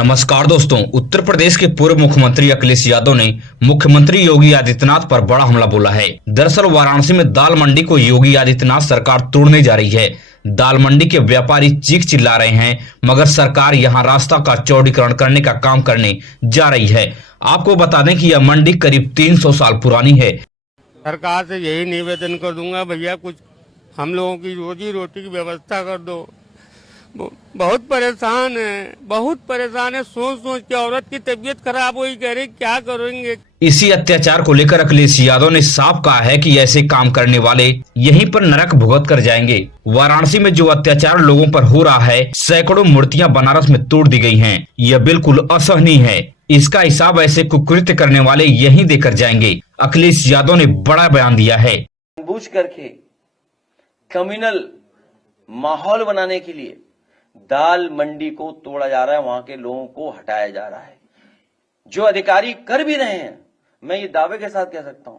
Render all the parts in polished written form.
नमस्कार दोस्तों, उत्तर प्रदेश के पूर्व मुख्यमंत्री अखिलेश यादव ने मुख्यमंत्री योगी आदित्यनाथ पर बड़ा हमला बोला है। दरअसल वाराणसी में दाल मंडी को योगी आदित्यनाथ सरकार तोड़ने जा रही है। दाल मंडी के व्यापारी चीख चिल्ला रहे हैं, मगर सरकार यहां रास्ता का चौड़ीकरण करने का काम करने जा रही है। आपको बता दें कि यह मंडी करीब 300 साल पुरानी है। सरकार से यही निवेदन कर दूंगा, भैया कुछ हम लोगों की रोजी रोटी की व्यवस्था कर दो। बहुत परेशान है, सोच सोच के औरत की तबीयत खराब हुई, कह रही क्या करेंगे। इसी अत्याचार को लेकर अखिलेश यादव ने साफ कहा है कि ऐसे काम करने वाले यहीं पर नरक भुगत कर जाएंगे। वाराणसी में जो अत्याचार लोगों पर हो रहा है, सैकड़ों मूर्तियां बनारस में तोड़ दी गई हैं। यह बिल्कुल असहनीय है। इसका हिसाब ऐसे कुकृत्य करने वाले यहीं देकर जाएंगे। अखिलेश यादव ने बड़ा बयान दिया है। जानबूझ करके कम्युनल माहौल बनाने के लिए दाल मंडी को तोड़ा जा रहा है, वहां के लोगों को हटाया जा रहा है। जो अधिकारी कर भी रहे हैं, मैं ये दावे के साथ कह सकता हूं,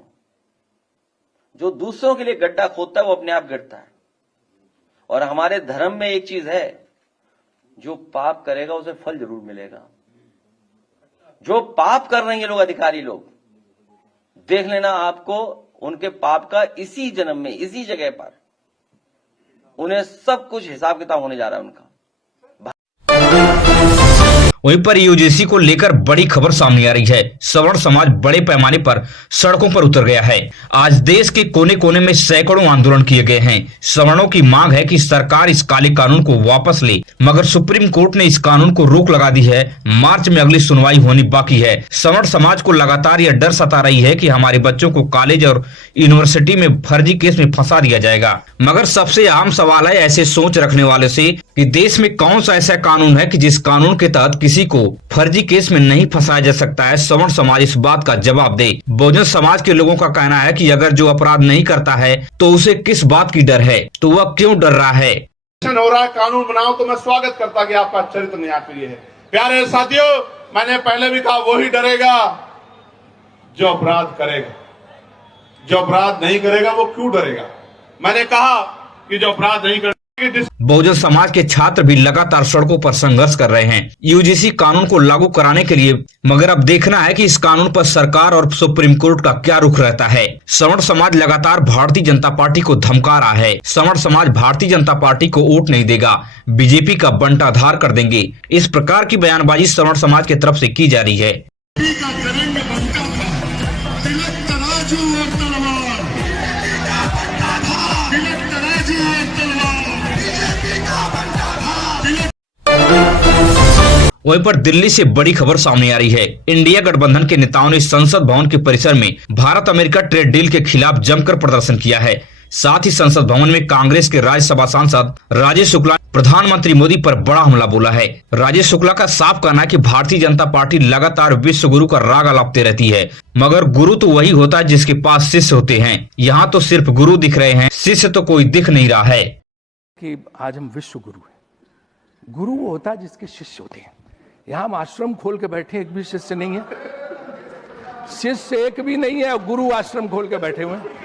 जो दूसरों के लिए गड्ढा खोदता है वो अपने आप गिरता है। और हमारे धर्म में एक चीज है, जो पाप करेगा उसे फल जरूर मिलेगा। जो पाप कर रहे हैं ये लोग, अधिकारी लोग, देख लेना आपको उनके पाप का इसी जन्म में इसी जगह पर उन्हें सब कुछ हिसाब किताब होने जा रहा है उनका। वहीं पर यूजीसी को लेकर बड़ी खबर सामने आ रही है। सवर्ण समाज बड़े पैमाने पर सड़कों पर उतर गया है। आज देश के कोने कोने में सैकड़ों आंदोलन किए गए हैं। सवर्णों की मांग है कि सरकार इस काले कानून को वापस ले, मगर सुप्रीम कोर्ट ने इस कानून को रोक लगा दी है। मार्च में अगली सुनवाई होनी बाकी है। सवर्ण समाज को लगातार यह डर सता रही है कि हमारे बच्चों को कॉलेज और यूनिवर्सिटी में फर्जी केस में फंसा दिया जाएगा। मगर सबसे अहम सवाल है ऐसे सोच रखने वाले से कि देश में कौन सा ऐसा कानून है कि जिस कानून के तहत किसी को फर्जी केस में नहीं फंसाया जा सकता है। सवर्ण समाज इस बात का जवाब दे। बहुजन समाज के लोगों का कहना है कि अगर जो अपराध नहीं करता है तो उसे किस बात की डर है, तो वह क्यों डर रहा है। हो रहा है कानून बनाओ, तो मैं स्वागत करता कि आपका चरित्र न्याय प्रिय है। प्यारे साथियों, मैंने पहले भी कहा, वही डरेगा जो अपराध करेगा। जो अपराध नहीं करेगा वो क्यों डरेगा। मैंने कहा कि जो अपराध नहीं करेगा। बहुजन समाज के छात्र भी लगातार सड़कों पर संघर्ष कर रहे हैं यूजीसी कानून को लागू कराने के लिए, मगर अब देखना है कि इस कानून पर सरकार और सुप्रीम कोर्ट का क्या रुख रहता है। सवर्ण समाज लगातार भारतीय जनता पार्टी को धमका रहा है। सवर्ण समाज भारतीय जनता पार्टी को वोट नहीं देगा, बीजेपी का बंटाधार कर देंगे। इस प्रकार की बयानबाजी सवर्ण समाज की तरफ से की जा रही है। वहीं पर दिल्ली से बड़ी खबर सामने आ रही है। इंडिया गठबंधन के नेताओं ने संसद भवन के परिसर में भारत अमेरिका ट्रेड डील के खिलाफ जमकर प्रदर्शन किया है। साथ ही संसद भवन में कांग्रेस के राज्यसभा सांसद राजेश शुक्ला ने प्रधानमंत्री मोदी पर बड़ा हमला बोला है। राजेश शुक्ला का साफ कहना है कि भारतीय जनता पार्टी लगातार विश्व गुरु का राग अलापते रहती है, मगर गुरु तो वही होता है जिसके पास शिष्य होते हैं। यहाँ तो सिर्फ गुरु दिख रहे हैं, शिष्य तो कोई दिख नहीं रहा है। कि आज हम विश्व गुरु हैं। गुरु वो होता है जिसके शिष्य होते हैं। यहाँ हम आश्रम खोल के बैठे, एक भी शिष्य नहीं है। शिष्य एक भी नहीं है, गुरु आश्रम खोल के बैठे हुए हैं।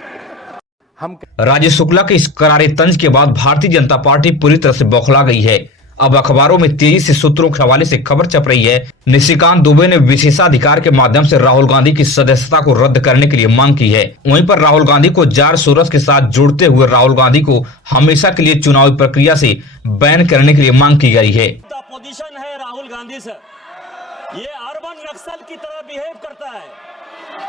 हम राजेश शुक्ला के इस करारे तंज के बाद भारतीय जनता पार्टी पूरी तरह से बौखला गई है। अब अखबारों में तेजी से सूत्रों के हवाले से खबर छप रही है। निशिकांत दुबे ने विशेषाधिकार के माध्यम से राहुल गांधी की सदस्यता को रद्द करने के लिए मांग की है। वहीं पर राहुल गांधी को जार सोरस के साथ जोड़ते हुए राहुल गांधी को हमेशा के लिए चुनावी प्रक्रिया से बैन करने के लिए मांग की गई है। पोजीशन है राहुल गांधी से, ये अर्बन नक्सल की तरह बिहेव करता है।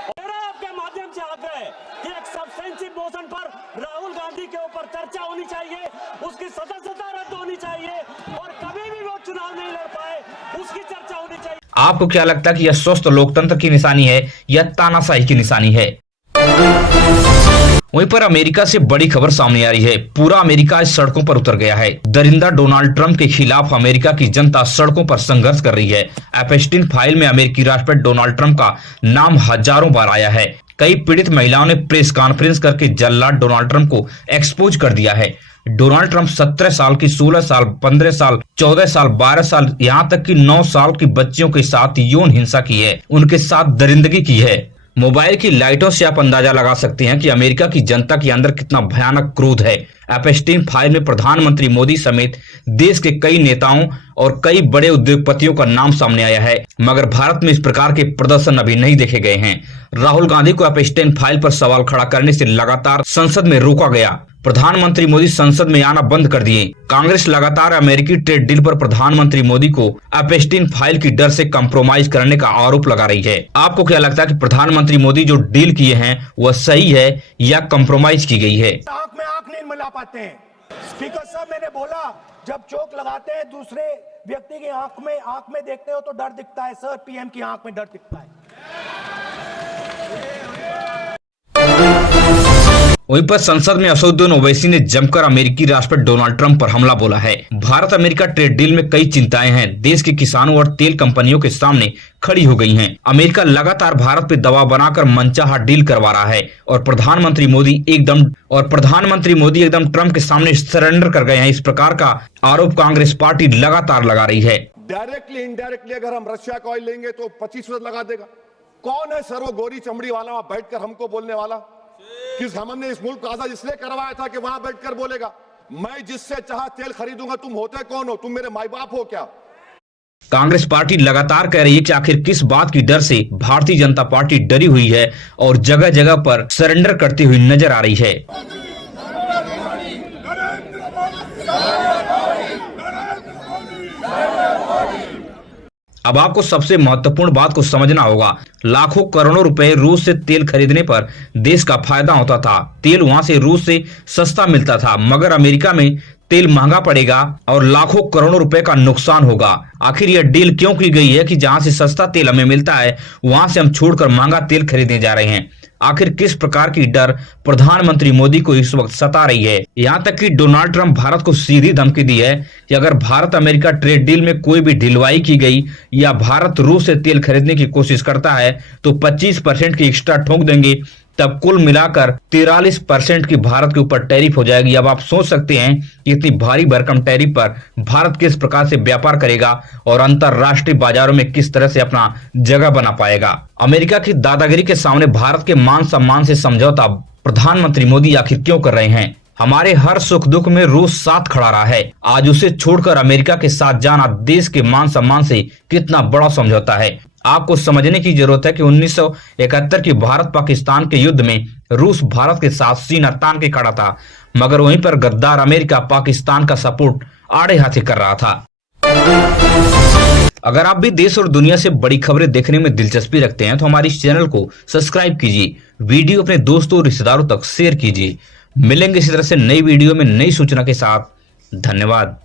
मेरा आपके माध्यम से आग्रह है कि एक सब्सटेंसिव मोशन पर राहुल गांधी के ऊपर चर्चा होनी चाहिए, उसकी सदस्यता रद्द होनी चाहिए और कभी भी वो चुनाव नहीं लड़ पाए उसकी चर्चा होनी चाहिए। आपको क्या लगता है कि यह स्वस्थ लोकतंत्र की निशानी है या तानाशाही की निशानी है। वहीं पर अमेरिका से बड़ी खबर सामने आ रही है। पूरा अमेरिका इस सड़कों पर उतर गया है। दरिंदा डोनाल्ड ट्रंप के खिलाफ अमेरिका की जनता सड़कों पर संघर्ष कर रही है। एप्स्टीन फाइल में अमेरिकी राष्ट्रपति डोनाल्ड ट्रंप का नाम हजारों बार आया है। कई पीड़ित महिलाओं ने प्रेस कॉन्फ्रेंस करके जल्लाद डोनाल्ड ट्रंप को एक्सपोज कर दिया है। डोनाल्ड ट्रंप 17 साल की, 16 साल, 15 साल, 14 साल, 12 साल, यहाँ तक कि 9 साल की बच्चियों के साथ यौन हिंसा की है, उनके साथ दरिंदगी की है। मोबाइल की लाइटों से आप अंदाजा लगा सकते हैं कि अमेरिका की जनता के अंदर कितना भयानक क्रोध है। एपस्टीन फाइल में प्रधानमंत्री मोदी समेत देश के कई नेताओं और कई बड़े उद्योगपतियों का नाम सामने आया है, मगर भारत में इस प्रकार के प्रदर्शन अभी नहीं देखे गए हैं। राहुल गांधी को एपस्टीन फाइल पर सवाल खड़ा करने से लगातार संसद में रोका गया। प्रधानमंत्री मोदी संसद में आना बंद कर दिए। कांग्रेस लगातार अमेरिकी ट्रेड डील पर प्रधानमंत्री मोदी को एपस्टीन फाइल की डर से कंप्रोमाइज करने का आरोप लगा रही है। आपको क्या लगता है कि प्रधानमंत्री मोदी जो डील किए हैं वह सही है या कंप्रोमाइज की गई है? आंख में आंख नहीं मिला पाते हैं। स्पीकर साहब, मैंने बोला जब चोक लगाते हैं दूसरे व्यक्ति की आंख में देखते हो तो डर दिखता है। सर, पीएम की आंख में डर दिखता है। वहीं पर संसद में असदुद्दीन ओवैसी ने जमकर अमेरिकी राष्ट्रपति डोनाल्ड ट्रंप पर हमला बोला है। भारत अमेरिका ट्रेड डील में कई चिंताएं हैं, देश के किसानों और तेल कंपनियों के सामने खड़ी हो गई हैं। अमेरिका लगातार भारत पे दबाव बनाकर मनचाहा डील करवा रहा है और प्रधानमंत्री मोदी एकदम ट्रंप के सामने सरेंडर कर गए हैं। इस प्रकार का आरोप कांग्रेस पार्टी लगातार लगा रही है। डायरेक्टली इनडायरेक्टली अगर हम रशिया का ऑयल लेंगे तो 25% लगा देगा। कौन है सर वो गोरी चमड़ी वाला वहां बैठकर हमको बोलने वाला? किस हमने इस मुल्क को आजाद इसलिए करवाया था कि वहां बैठकर बोलेगा मैं जिससे चाहा तेल खरीदूंगा। तुम होते कौन हो? तुम मेरे माई बाप हो क्या? कांग्रेस पार्टी लगातार कह रही है कि आखिर किस बात की डर से भारतीय जनता पार्टी डरी हुई है और जगह जगह पर सरेंडर करती हुई नजर आ रही है। अब आपको सबसे महत्वपूर्ण बात को समझना होगा। लाखों करोड़ों रुपए रूस से तेल खरीदने पर देश का फायदा होता था। तेल वहां से रूस से सस्ता मिलता था, मगर अमेरिका में तेल महंगा पड़ेगा और लाखों करोड़ों रुपए का नुकसान होगा। आखिर यह डील क्यों की गई है कि जहां से सस्ता तेल हमें मिलता है वहां से हम छोड़कर महंगा तेल खरीदने जा रहे हैं? आखिर किस प्रकार की डर प्रधानमंत्री मोदी को इस वक्त सता रही है? यहाँ तक कि डोनाल्ड ट्रंप भारत को सीधी धमकी दी है कि अगर भारत अमेरिका ट्रेड डील में कोई भी ढिलवाई की गई या भारत रूस से तेल खरीदने की कोशिश करता है तो 25% की एक्स्ट्रा ठोक देंगे। तब कुल मिलाकर 43% की भारत के ऊपर टैरिफ हो जाएगी। अब आप सोच सकते हैं कि इतनी भारी भरकम टैरिफ पर भारत किस प्रकार से व्यापार करेगा और अंतरराष्ट्रीय बाजारों में किस तरह से अपना जगह बना पाएगा। अमेरिका की दादागिरी के सामने भारत के मान सम्मान से समझौता प्रधानमंत्री मोदी आखिर क्यों कर रहे हैं? हमारे हर सुख दुख में रूस साथ खड़ा रहा है, आज उसे छोड़कर अमेरिका के साथ जाना देश के मान सम्मान से कितना बड़ा समझौता है। आपको समझने की जरूरत है कि 1971 की भारत पाकिस्तान के युद्ध में रूस भारत के साथ सीना तान के खड़ा था, मगर वहीं पर गद्दार अमेरिका पाकिस्तान का सपोर्ट आड़े हाथे कर रहा था। अगर आप भी देश और दुनिया से बड़ी खबरें देखने में दिलचस्पी रखते हैं तो हमारे इस चैनल को सब्सक्राइब कीजिए, वीडियो अपने दोस्तों और रिश्तेदारों तक शेयर कीजिए। मिलेंगे इसी तरह से नई वीडियो में नई सूचना के साथ। धन्यवाद।